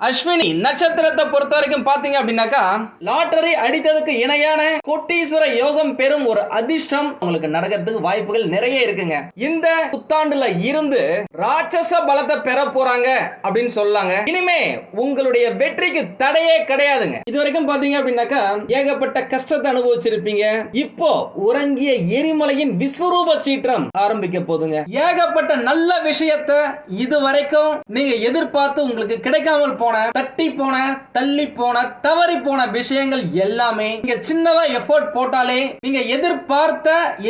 அஸ்வினி நட்சத்திரத்தை பொறுத்த வரைக்கும் பாத்தீங்க அப்படின்னாக்கா லாட்டரி அடித்ததுக்கு இணையான கோட்டீஸ்வர யோகம் பெறும் ஒரு அதிர்ஷ்டம் உங்களுக்கு நடக்கிறதுக்கு வாய்ப்புகள் நிறைய இருக்குங்க. இந்த புத்தாண்டுல இருந்து ராட்சச பலத்தை பெற போறாங்க அப்படின்னு சொல்லாங்க. இனிமே உங்களுடைய வெற்றிக்கு தடையே கிடையாதுங்க. இது வரைக்கும் பாத்தீங்க அப்படின்னாக்கா ஏகப்பட்ட கஷ்டத்தை அனுபவிச்சிருப்பீங்க. இப்போ உறங்கிய எரிமலையின் விஸ்வரூப சீற்றம் ஆரம்பிக்க போதுங்க. ஏகப்பட்ட நல்ல விஷயத்தை இது வரைக்கும் நீங்க எதிர்பார்த்து உங்களுக்கு கிடைக்காமல் போன, தட்டி போன, தள்ளி போன, தவறி போன விஷயங்கள் எல்லாமே நீங்க சின்னதா எஃபோர்ட் போட்டாலே நீங்க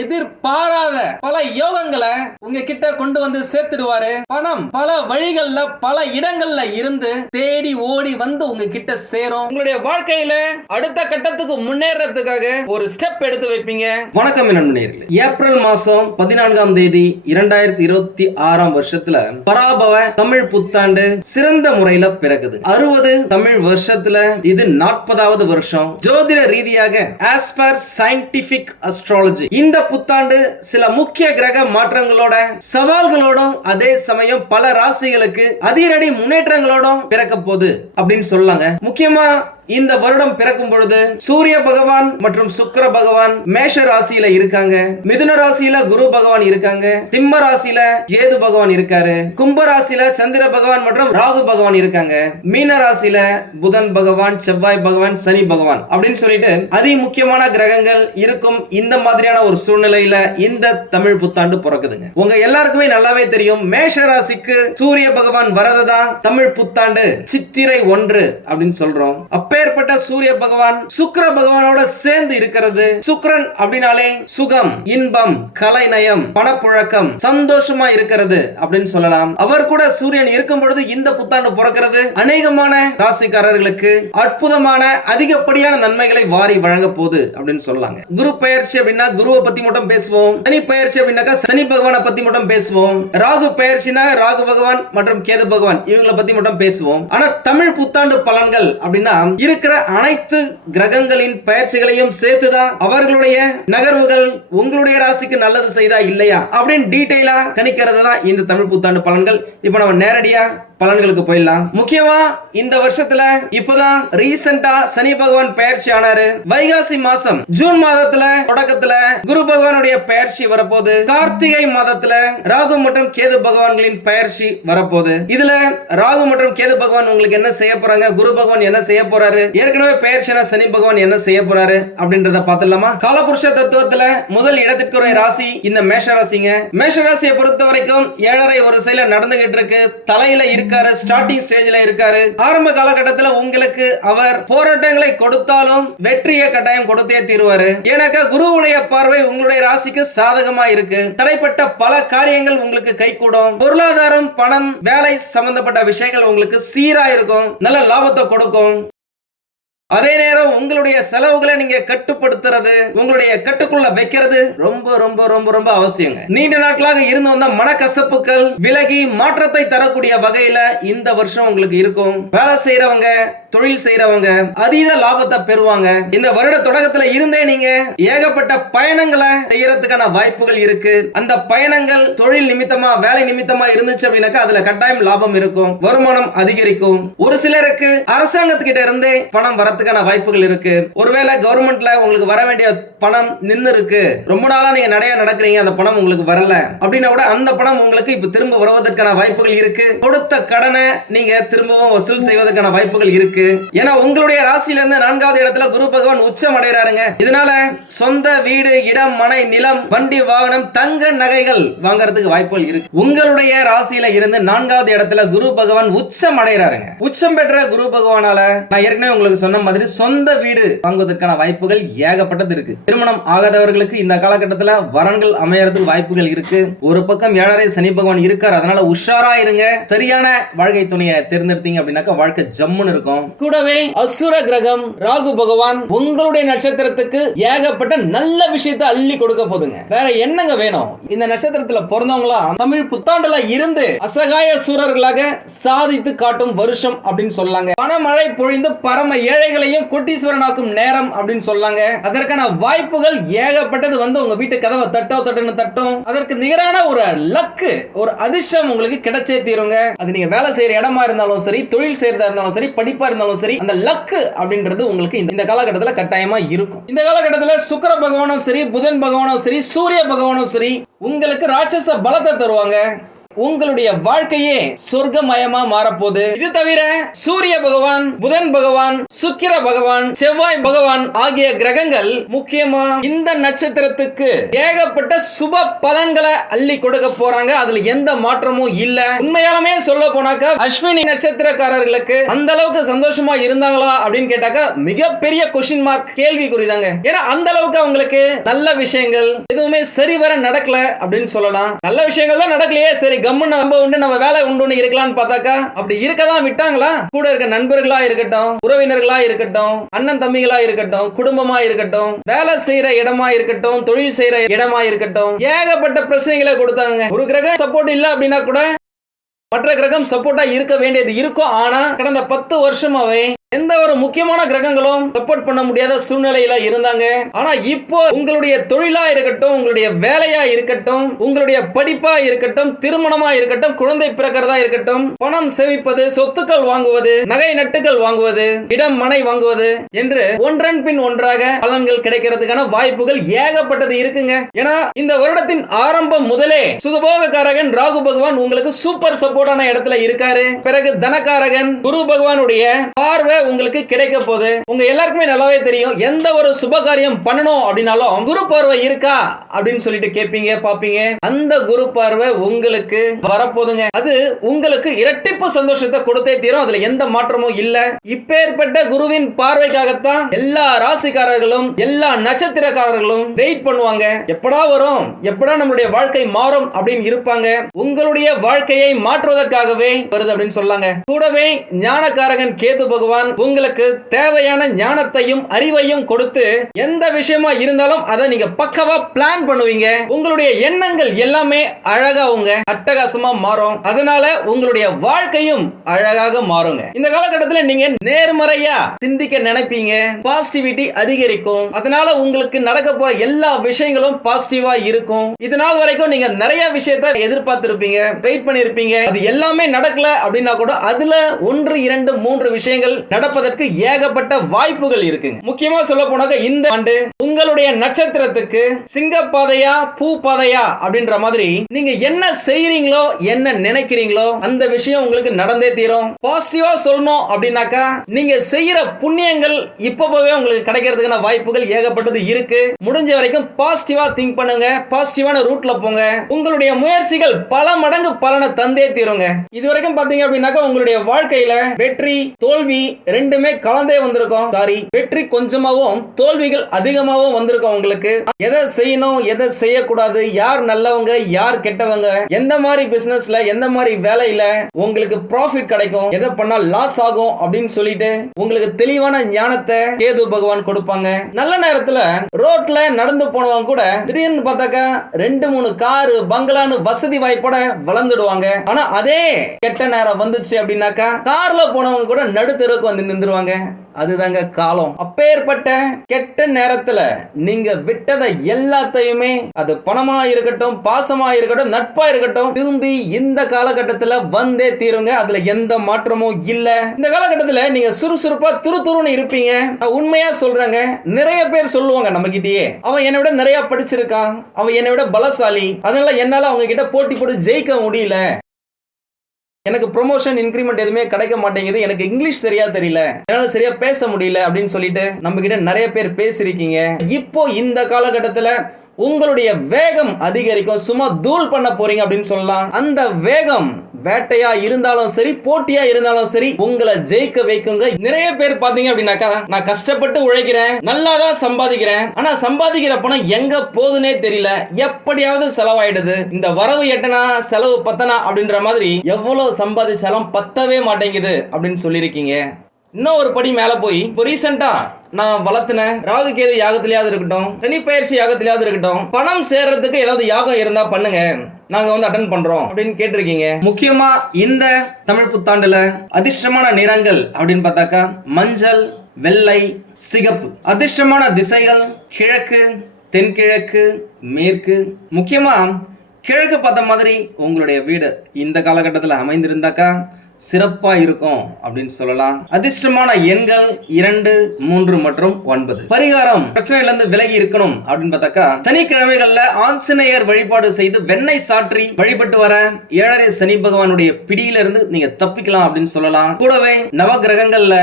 எதிர்பாராத பல யோகங்களை உங்க கிட்ட கொண்டு வந்து சேர்த்துடுவாரு. பணம் பல வழிகள்ல பல இடங்கள்ல இருந்து தேடி ஓடி வந்து உங்க கிட்ட சேரும். உங்களுடைய வாழ்க்கையில அடுத்த கட்டத்துக்கு முன்னேறதுக்காக ஒரு ஸ்டெப் எடுத்து வைப்பீங்க. வணக்கம் நண்பர்களே. ஏப்ரல் மாசம் 14ஆம் தேதி 2026 வருஷத்துல பராபவ தமிழ் புத்தாண்டு சிறந்த முறையில பிறகு 60 தமிழ் வருஷத்துல இது 40வது வருஷம். ஜோதிட ரீதியாக as per scientific astrology இந்த புத்தாண்டு சில முக்கிய கிரக மாற்றங்களோட சவால்களோடும் அதே சமயம் பல ராசிகளுக்கு அதிரடி முன்னேற்றங்களோடும் பிறக்க போகுது அப்படின்னு சொல்லாங்க. முக்கியமா இந்த வருடம் பிறக்கும் பொழுது சூரிய பகவான் மற்றும் சுக்கிர பகவான் மேஷ ராசியில இருக்காங்க, மிதுன ராசியில குரு பகவான் இருக்காங்க, சிம்ம ராசியில கேது பகவான் இருக்காரு, கும்ப ராசியில சந்திர பகவான் மற்றும் ராகு பகவான் இருக்காங்க, மீன ராசியில புதன் பகவான், செவ்வாய் பகவான், சனி பகவான் அப்படின்னு சொல்லிட்டு அதி முக்கியமான கிரகங்கள் இருக்கும். இந்த மாதிரியான ஒரு சூழ்நிலையில இந்த தமிழ் புத்தாண்டு பிறக்குதுங்க. உங்க எல்லாருக்குமே நல்லாவே தெரியும், மேஷ ராசிக்கு சூரிய பகவான் வரதுதான் தமிழ் புத்தாண்டு சித்திரை 1 அப்படின்னு சொல்றோம். அப்பேற்பட்ட சூரிய பகவான் சுக்கிர பகவானோட சேர்ந்து இருக்கிறது. சுக்கிரன் அப்படினாலே சுகம், இன்பம், கலைநயம், பணப்புழக்கம், சந்தோஷமா இருக்கிறது அப்படின்னு சொல்லலாம். அவர் கூட சூரியன் இருக்கும் பொழுது இந்த புத்தாண்டு பிறக்கிறது அநேகமான ராசிக்காரர்களுக்கு அற்புதமான அதிகப்படியான நன்மைகளை வாரி வழங்க போகுது அப்படின்னு சொல்லலாங்க. குரு பெயர்ச்சி அப்படின்னா குருவை பத்தி மட்டும் பேசுவோம். சனி பெயர்ச்சி அப்படின்னாக்கா சனி பகவானை பத்தி மட்டும் பேசுவோம். ராகு பெயர்ச்சினா ராகு பகவான் மற்றும் கேது பகவான் இவங்களை பத்தி மட்டும் பேசுவோம். ஆனா தமிழ் புத்தாண்டு பலன்கள் அப்படின்னா இருக்கிற அனைத்து கிரகங்களின் பயிற்சிகளையும் சேர்த்துதான் அவர்களுடைய நகர்வுகள் உங்களுடைய ராசிக்கு நல்லது செய்தா இல்லையா அப்படின்னு டீடைலா கணிக்கிறது தான் இந்த தமிழ் புத்தாண்டு பலன்கள். இப்ப நம்ம நேரடியா பலன்களுக்கு போயிடலாம். முக்கியமா இந்த வருஷத்துல இப்பதான் ரீசெண்டா சனி பகவான் பெயர்ச்சி ஆனாரு. வைகாசி மாசம் ஜூன் மாதத்துல தொடக்கத்துல குரு பகவானுடைய பெயர்ச்சி வரப்போகுது. கார்த்திகை மாதத்துல ராகு மற்றும் கேது பகவான்களின் பெயர்ச்சி வரப்போகுது. இதுல ராகு மற்றும் கேது பகவான் உங்களுக்கு என்ன செய்ய போறாங்க, குரு பகவான் என்ன செய்ய போறாரு, ஏற்கனவே பெயர்ச்சியான சனி பகவான் என்ன செய்ய போறாரு அப்படின்றத பார்த்துடலாமா. காலபுருஷ தத்துவத்துல முதல் இடத்திற்கு ஒரு ராசி இந்த மேஷ ராசிங்க. மேஷ ராசியை பொறுத்த வரைக்கும் 7.5 வரிசையில நடந்துகிட்டு இருக்கு. தலையில இருக்காரு, ஸ்டார்டிங் ஸ்டேஜ்ல இருக்காரு. ஆரம்ப காலகட்டத்துல உங்களுக்கு அவர் போராட்டங்களை கொடுத்தாலும் வெற்றியை கட்டாயம் கொடுத்தே தீருவாரு. ஏன்னாக்கா குருவுடைய பார்வை உங்களுடைய ராசிக்கு சாதகமா இருக்கு. தடைப்பட்ட பல காரியங்கள் உங்களுக்கு கைகூடும். பொருளாதாரம், பணம், வேலை சம்பந்தப்பட்ட விஷயங்கள் உங்களுக்கு சீரா இருக்கும், நல்ல லாபத்தை கொடுக்கும். அதே நேரம் உங்களுடைய செலவுகளை நீங்க கட்டுப்படுத்துறது, உங்களுடைய கட்டுக்குள்ள வைக்கிறது ரொம்ப ரொம்ப ரொம்ப ரொம்ப அவசியங்க. நீண்ட நாட்களாக இருந்து வந்த மனக்கசப்புகள் விலகி மாற்றத்தை தரக்கூடிய வகையில இந்த வருஷம் உங்களுக்கு இருக்கும். வேலை செய்யறவங்க, தொழில் செய்யறவங்க அதீத லாபத்தை பெறுவாங்க. இந்த வருட தொடக்கத்துல இருந்தே நீங்க ஏகப்பட்ட பயணங்களை செய்யறதுக்கான வாய்ப்புகள் இருக்கு. அந்த பயணங்கள் தொழில் நிமித்தமா, வேலை நிமித்தமா இருந்துச்சு அப்படின்னாக்கா அதுல கட்டாயம் லாபம் இருக்கும், வருமானம் அதிகரிக்கும். ஒரு சிலருக்கு அரசாங்கத்துக்கிட்ட இருந்தே பணம் வரதுக்கான வாய்ப்புகள் இருக்கு. ஒருவேளை கவர்மெண்ட்ல உங்களுக்கு வர வேண்டிய பணம் நின்னு இருக்கு, ரொம்ப நாளா நீங்க நடக்கிறீங்க, அந்த பணம் உங்களுக்கு வரல அப்படின்னா கூட அந்த பணம் உங்களுக்கு இப்ப திரும்ப வருவதற்கான வாய்ப்புகள் இருக்கு. கொடுத்த கடனை நீங்க திரும்பவும் வசூல் செய்வதற்கான வாய்ப்புகள் இருக்கு. ஏன்னா உங்களுடைய ராசியில இருந்து 4வது இடத்துல குரு பகவான் உச்சம் அடைகிறாருங்க. இதனால சொந்த வீடு, இடம், மனை, நிலம், வண்டி, வாகனம், தங்க நகைகள் வாங்கறதுக்கு வாய்ப்புகள் இருக்கு. உங்களுடைய ராசியில இருந்து 4வது இடத்துல குரு பகவான் உச்சம் அடைகிறாருங்க. உச்சம் பெற்ற குரு பகவானால நான் ஏற்கனவே உங்களுக்கு சொன்ன மாதிரி சொந்த வீடு வாங்குவதற்கான வாய்ப்புகள் ஏகப்பட்டது இருக்கு. திருமணம் ஆகாதவர்களுக்கு இந்த காலகட்டத்தில் வரன்கள் அமையறதுக்கு வாய்ப்புகள் இருக்கு. ஒரு பக்கம் 7.5 சனி பகவான் இருக்கார், அதனால உஷாரா இருங்க. சரியான வாழ்க்கை துணையை தேர்ந்தெடுத்தீங்க அப்படின்னாக்கா வாழ்க்கை ஜம்முன்னு இருக்கும். கூடவே அசுர கிரகம் ராகு பகவான் உங்களுடைய நட்சத்திரத்துக்கு ஏகப்பட்ட நல்ல விஷயத்தை அள்ளி கொடுக்க போதுங்க. வேற என்னங்க வேணும்? இந்த நட்சத்திரத்துல பிறந்தவங்களா தமிழ் புத்தாண்டுல இருந்து அசகாய சூரர்களாக சாதித்து காட்டும் வருஷம் அப்படின்னு சொல்லாங்க. பணமழை பொழிந்து பரம ஏழைகளையும் கோட்டீஸ்வரனாக்கும் நேரம் அப்படின்னு சொல்லாங்க. அதற்கான வாய்ப்புகள் ஏகப்பட்டது வந்து உங்க வீட்டு கதவை தட்டும். அதற்கு நிகரான ஒரு லக்கு, ஒரு அதிர்ஷ்டம் உங்களுக்கு கிடைச்சே தீருங்க. அது நீங்க வேலை செய்யற இடமா இருந்தாலும் சரி, தொழில் செய்யறதா இருந்தாலும் சரி, படிப்பா இருந்தாலும் சரி, அந்த லக்கு அப்படின்றது உங்களுக்கு இந்த காலகட்டத்தில் கட்டாயமா இருக்கும். இந்த காலகட்டத்தில் சுக்கிர பகவானும் சரி, புதன் பகவானும் சரி, சூரிய பகவானும் சரி உங்களுக்கு ராட்சச பலத்தை தருவாங்க. உங்களுடைய வாழ்க்கையே சொர்க்கமயமா மாறப்போகுது. இது தவிர சூரிய பகவான், புதன் பகவான், சுக்கிர பகவான், செவ்வாய் பகவான் ஆகிய கிரகங்கள் முக்கியமா இந்த நட்சத்திரத்துக்கு ஏகப்பட்ட சுப பலன்களை அள்ளி கொடுக்க போறாங்க. அதுல எந்த மாற்றமும் இல்ல. உண்மையாலுமே சொல்ல போனாக்கா அஸ்வினி நட்சத்திரக்காரர்களுக்கு அந்த அளவுக்கு சந்தோஷமா இருந்தாங்களா அப்படின்னு கேட்டாக்கா மிகப்பெரிய கொஸ்டின் மார்க், கேள்விக்குறிதாங்க. ஏன்னா அந்த அளவுக்கு அவங்களுக்கு நல்ல விஷயங்கள் எதுவுமே சரிவர நடக்கல அப்படின்னு சொல்லலாம். நல்ல விஷயங்கள் தான் நடக்கலையே, சரி கம்முன்னு நம்ம உண்டு நம்ம வேலை உண்டு இருக்கலாம்னு பார்த்தாக்கா அப்படி இருக்கதான் விட்டாங்களா? கூட இருக்க நண்பர்களா இருக்கட்டும், உறவினர்களா இருக்கட்டும், அண்ணன் தம்பிகளா இருக்கட்டும், குடும்பமா இருக்கட்டும், வேலை செய்யற இடமா இருக்கட்டும், தொழில் செய்யற இடமா இருக்கட்டும், ஏகப்பட்ட பிரச்சனைகளை கொடுத்தாங்க. ஒரு கிரகம் சப்போர்ட் இல்ல அப்படின்னா கூட மற்ற கிரகம் சப்போர்ட்டா இருக்க வேண்டியது இருக்கும். ஆனா கடந்த 10 வருஷமாவே எந்த ஒரு முக்கியமான கிரகங்களும் சப்போர்ட் பண்ண முடியாத சூழ்நிலையில இருந்தாங்க. ஆனா இப்போ உங்களுடைய தொழிலா இருக்கட்டும், உங்களுடைய வேலையா இருக்கட்டும், உங்களுடைய படிப்பா இருக்கட்டும், திருமணமா இருக்கட்டும், குழந்தை பிறக்கிறதா இருக்கட்டும், பணம் சேமிப்பது, சொத்துக்கள் வாங்குவது, நகை நட்டுகள் வாங்குவது, இடம் மனை வாங்குவது என்று ஒன்றன் பின் ஒன்றாக பலன்கள் கிடைக்கிறதுக்கான வாய்ப்புகள் ஏகப்பட்டது இருக்குங்க. ஏன்னா இந்த வருடத்தின் ஆரம்பம் முதலே சுகபோகக்காரகன் ராகு பகவான் உங்களுக்கு சூப்பர் சப்போர்ட்டான இடத்துல இருக்காரு. பிறகு தனகாரகன் குரு பகவானுடைய பார்வை உங்களுக்கு கிடைக்க போகுது. உங்க எல்லாருக்குமே நல்லாவே தெரியும், எந்த ஒரு சுப காரியம் பண்ணணும் அப்படின்னாலும் குரு பார்வை இருக்கா அப்படின்னு சொல்லிட்டு கேட்பீங்க, பாப்பீங்க. அந்த குரு பார்வை உங்களுக்கு வரப்போதுங்க. அது உங்களுக்கு இரட்டிப்பு சந்தோஷத்தை கொடுத்தே தீரும். அதுல எந்த மாற்றமும் இல்ல. இப்பேற்பட்ட குருவின் பார்வைக்காகத்தான் எல்லா ராசிக்காரர்களும் எல்லா நட்சத்திரக்காரர்களும் வெயிட் பண்ணுவாங்க. எப்படா வரும், எப்படா நம்மளுடைய வாழ்க்கை மாறும் அப்படின்னு இருப்பாங்க. உங்களுடைய வாழ்க்கையை மாற்றுவதற்காகவே வருது அப்படின்னு சொல்லாங்க. கூடவே ஞானக்காரகன் கேது பகவான் உங்களுக்கு தேவையான ஞானத்தையும் அறிவையும் கொடுத்து எந்த விஷயமா இருந்தாலும் அதை நீங்க பக்கவா பிளான் பண்ணுவீங்க. உங்களுடைய எண்ணங்கள் எல்லாமே அழகாவுங்க, அட்டகாசமா மாறும். அதனால உங்களுடைய வாழ்க்கையும் அழகாக மாறுங்க. இந்த காலகட்டத்தில் நீங்க நேர்மறையா சிந்திக்க நினைப்பீங்க, பாசிட்டிவிட்டி அதிகரிக்கும். அதனால உங்களுக்கு நடக்க போற எல்லா விஷயங்களும் பாசிட்டிவா இருக்கும். இதனால் வரைக்கும் நீங்க நிறைய விஷயத்தை எதிர்பார்த்திருப்பீங்க, வெயிட் பண்ணிருப்பீங்க. அது எல்லாமே நடக்கல அப்படின்னா கூட அதுல 1, 2, 3 விஷயங்கள் நடப்பதற்கு ஏகப்பட்ட வாய்ப்புகள் இருக்குங்க. முக்கியமா சொல்ல போனாக்க இந்த ஆண்டு உங்களுடைய நட்சத்திரத்துக்கு சிங்க பாதையா பூ பாதையா அப்படின்ற மாதிரி நீங்க என்ன செய்யறீங்களோ, என்ன நினைக்கிறீங்களோ அந்த விஷயம் உங்களுக்கு நடந்தே தீரும். பாசிட்டிவா சொல்லணும் அப்படின்னாக்கா நீங்க செய்யற புண்ணியங்கள் இப்பவே உங்களுக்கு கிடைக்கிறதுக்கான வாய்ப்புகள் ஏகப்பட்டது இருக்கு. முடிஞ்ச வரைக்கும் பாசிட்டிவா திங்க் பண்ணுங்க, பாசிட்டிவான ரூட்ல போங்க. உங்களுடைய முயற்சிகள் பல மடங்கு பலனை தந்தே தீருங்க. இதுவரைக்கும் பாத்தீங்க அப்படின்னாக்கா உங்களுடைய வாழ்க்கையில வெற்றி தோல்வி ரெண்டுமே கலந்தே வந்திருக்கும். சாரி, வெற்றி கொஞ்சமாவும் தோல்விகள் அதிகமாவும் வந்திருக்கும். உங்களுக்கு எதை செய்யணும், எதை செய்யக்கூடாது, யார் நல்லவங்க, யார் கெட்டவங்க, எந்த மாதிரி பிசினஸ்ல, எந்த மாதிரி வேலையில உங்களுக்கு ப்ராஃபிட் கிடைக்கும், எதை பண்ணா லாஸ் ஆகும் அப்படின்னு சொல்லிட்டு உங்களுக்கு தெளிவான ஞானத்தை கேது பகவான் கொடுப்பாங்க. நல்ல நேரத்துல ரோட்ல நடந்து போனவங்க கூட திடீர்னு பார்த்தாக்கா 2, 3 காரு பங்களான்னு வசதி வாய்ப்போட வளர்ந்துடுவாங்க. ஆனா அதே கெட்ட நேரம் வந்துச்சு அப்படின்னாக்கா கார்ல போனவங்க கூட நடுத்தருக்கு வந்து நின்றுவாங்க. அதுதாங்க காலம். அப்பேற்பட்ட கெட்ட நேரத்துல நீங்க விட்டதை எல்லாத்தையுமே, அது பணமா இருக்கட்டும், பாசமா இருக்கட்டும், நட்பா இருக்கட்டும், திரும்பி இந்த காலகட்டத்துல வந்தே தீருங்க. அதுல எந்த மாற்றமும் இல்ல. இந்த காலகட்டத்துல நீங்க சுறுசுறுப்பா துருதுருன்னு இருப்பீங்க. உண்மையா சொல்றேங்க, நிறைய பேர் சொல்லுவாங்க நம்ம கிட்டயே, அவன் என்னை விட நிறைய படிச்சிருக்கான், அவன் என்னை விட பலசாலி, அதனால என்னால அவங்க கிட்ட போட்டி போட்டு ஜெயிக்க முடியல, எனக்கு ப்ரொமோஷன் இன்கிரிமெண்ட் எதுவுமே கிடைக்க மாட்டேங்குது, எனக்கு இங்கிலீஷ் சரியா தெரியல, என்னால சரியா பேச முடியல அப்படின்னு சொல்லிட்டு நம்ம கிட்ட நிறைய பேர் பேசிருக்கீங்க. இப்போ இந்த காலகட்டத்துல உங்களுடைய வேகம் அதிகரிக்கும். சும்மா தூள் பண்ண போறீங்க அப்படின்னு சொல்லலாம். அந்த வேகம் வேட்டையா இருந்தாலும் சரி, போட்டியா இருந்தாலும் சரி, உங்களை ஜெயிக்க வைக்குங்க. நிறைய பேர் பாத்தீங்க அப்படின்னாக்கா, நான் கஷ்டப்பட்டு உழைக்கிறேன், நல்லாதான் சம்பாதிக்கிறேன், ஆனா சம்பாதிக்கிற பணம் எங்க போகுதுன்னே தெரியல, எப்படியாவது செலவாயிடுது, இந்த வரவு எட்டனா செலவு பத்தனா அப்படின்ற மாதிரி எவ்வளவு சம்பாதிச்சாலும் பத்தவே மாட்டேங்குது அப்படின்னு சொல்லியிருக்கீங்க. இன்னும் ஒரு படி மேல போய் இப்போ ரீசெண்டா நான் வளர்த்தின ராகு கேது யாகத்திலேயாவது இருக்கட்டும், சனி பயிற்சி யாகத்திலேயாவது இருக்கட்டும், பணம் சேர்றதுக்கு ஏதாவது யாகம் இருந்தா பண்ணுங்க, நாங்க வந்து அட்டன் பண்றோம் அப்படின்னு கேட்டிருக்கீங்க. முக்கியமா இந்த தமிழ் புத்தாண்டுல அதிர்ஷ்டமான நிறங்கள் அப்படின்னு பார்த்தாக்கா மஞ்சள், வெள்ளை, சிகப்பு. அதிர்ஷ்டமான திசைகள் கிழக்கு, தென்கிழக்கு, மேற்கு. முக்கியமா கிழக்கு பார்த்த மாதிரி உங்களுடைய வீடு இந்த காலகட்டத்தில் அமைந்திருந்தாக்கா சிறப்பா இருக்கும் அப்படின்னு சொல்லலாம். அதிர்ஷ்டமான எண்கள் 2, 3 மற்றும் 9. பரிகாரம் பிரச்சனையில இருந்து விலகி இருக்கணும் அப்படின்னு பார்த்தாக்கா சனிக்கிழமைகள்ல ஆஞ்சநேயர் வழிபாடு செய்து வெண்ணெய் சாற்றி வழிபட்டு வர 7.5 சனி பகவானுடைய பிடியில இருந்து நீங்க தப்பிக்கலாம் அப்படின்னு சொல்லலாம். கூடவே நவ கிரகங்கள்ல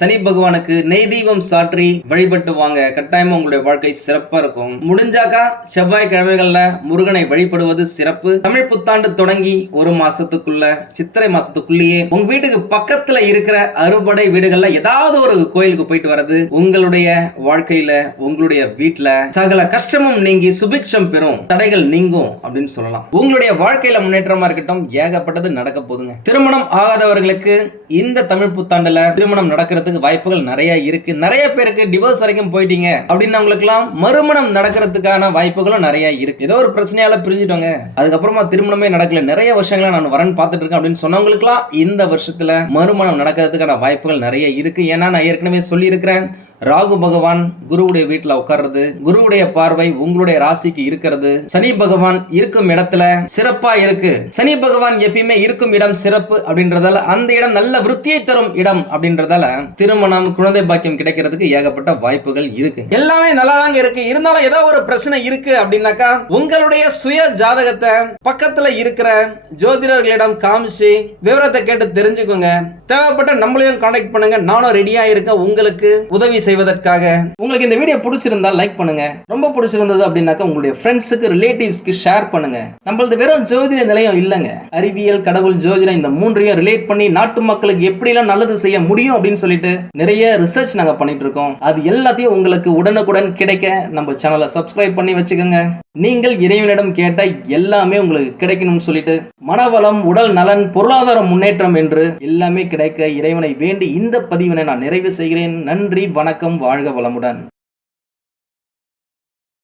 சனி பகவானுக்கு நெய் தீபம் சாற்றி வழிபட்டு வாங்க, கட்டாயமா உங்களுடைய வாழ்க்கை சிறப்பா இருக்கும். முடிஞ்சாக்கா செவ்வாய் கிழமைகள்ல முருகனை வழிபடுவது சிறப்பு. தமிழ் புத்தாண்டு தொடங்கி ஒரு மாசத்துக்குள்ள சித்திரை மாசத்துக்குள்ளேயே உங்க வீட்டுக்கு பக்கத்துல இருக்கிற அறுபடை வீடுகள்ல ஏதாவது ஒரு கோயிலுக்கு போயிட்டு வர்றது உங்களுடைய வாழ்க்கையில உங்களுடைய வீட்டுல சகல கஷ்டமும் நீங்கி சுபிக்ஷம் பெறும், தடைகள் நீங்கும் அப்படின்னு சொல்லலாம். உங்களுடைய வாழ்க்கையில முன்னேற்றமா இருக்கட்டும். ஏகப்பட்டது நடக்க போதுங்க. திருமணம் ஆகாதவர்களுக்கு இந்த தமிழ் புத்தாண்டுல திருமணம் நடக்கிறதுக்கு வாய்ப்புகள் நிறைய இருக்கு. நிறைய பேருக்கு டிவோர்ஸ் வரைக்கும் போயிட்டீங்க அப்படின்னு உங்களுக்கு எல்லாம் மறுமணம் நடக்கிறதுக்கான வாய்ப்புகளும் நிறைய இருக்கு. ஏதோ ஒரு பிரச்சனையால பிரிஞ்சுட்டோங்க, அதுக்கப்புறமா திருமணமே நடக்கல, நிறைய வருஷங்களா நான் வரன் பார்த்துட்டு இருக்கேன் அப்படின்னு சொன்னவங்களுக்கு எல்லாம் இந்த வருஷத்துல மறுமணம் நடக்கிறதுக்கான வாய்ப்புகள் நிறைய இருக்கு. ஏன்னா நான் ஏற்கனவே சொல்லி இருக்கிறேன், ராகு பகவான் குருவுடைய வீட்டுல உட்கார்றது, குருவுடைய பார்வை உங்களுடைய ராசிக்கு இருக்கிறது, சனி பகவான் இருக்கும் இடத்துல சிறப்பா இருக்கு. சனி பகவான் எப்பயுமே இருக்கும் இடம் சிறப்பு அப்படின்றதால அந்த இடம் நல்ல விருத்தியை தரும் இடம் அப்படின்றதால திருமணம், குழந்தை பாக்கியம் கிடைக்கிறதுக்கு ஏகப்பட்ட வாய்ப்புகள் இருக்கு. எல்லாமே நல்லா தாங்க இருக்கு. இருந்தாலும் ஏதோ ஒரு பிரச்சனை இருக்கு அப்படின்னாக்கா உங்களுடைய சுய ஜாதகத்தை பக்கத்துல இருக்கிற ஜோதிடர்களிடம் காமிச்சு விவரத்தை கேட்டு தெரிஞ்சுக்கோங்க. தேவைப்பட்ட நம்மளையும் கான்டாக்ட் பண்ணுங்க. நானும் ரெடியா இருக்கேன் உங்களுக்கு உதவி செய்வதற்காக. உங்களுக்கு இந்த வீடியோ பிடிச்சிருந்தா லைக் பண்ணுங்க. ரொம்ப பிடிச்சிருந்தது அப்படின்னாக்கா உங்களுடைய ஃப்ரெண்ட்ஸுக்கு, ரிலேட்டிவ்ஸ்க்கு ஷேர் பண்ணுங்க. நம்மளது வெறும் ஜோதிட நிலையம் இல்லைங்க, அறிவியல், கடவுள், ஜோதிடம் இந்த மூன்றையும் ரிலேட் பண்ணி நாட்டு மக்களுக்கு எப்படிலாம் நல்லது செய்ய முடியும் அப்படின்னு சொல்லிட்டு நிறைய ரிசர்ச் நாங்க பண்ணிட்டு இருக்கோம். அது எல்லாத்தையும் உங்களுக்கு உடனுக்குடன் கிடைக்க நம்ம சேனலை சப்ஸ்கிரைப் பண்ணி வச்சுக்கோங்க. நீங்கள் இறைவனிடம் கேட்ட எல்லாமே உங்களுக்கு கிடைக்கணும்னு சொல்லிட்டு மனவளம், உடல் நலன், பொருளாதார முன்னேற்றம் என்று எல்லாமே கிடைக்க இறைவனை வேண்டி இந்த பதிவினை நான் நிறைவு செய்கிறேன். நன்றி, வணக்கம், வாழ்க வளமுடன்.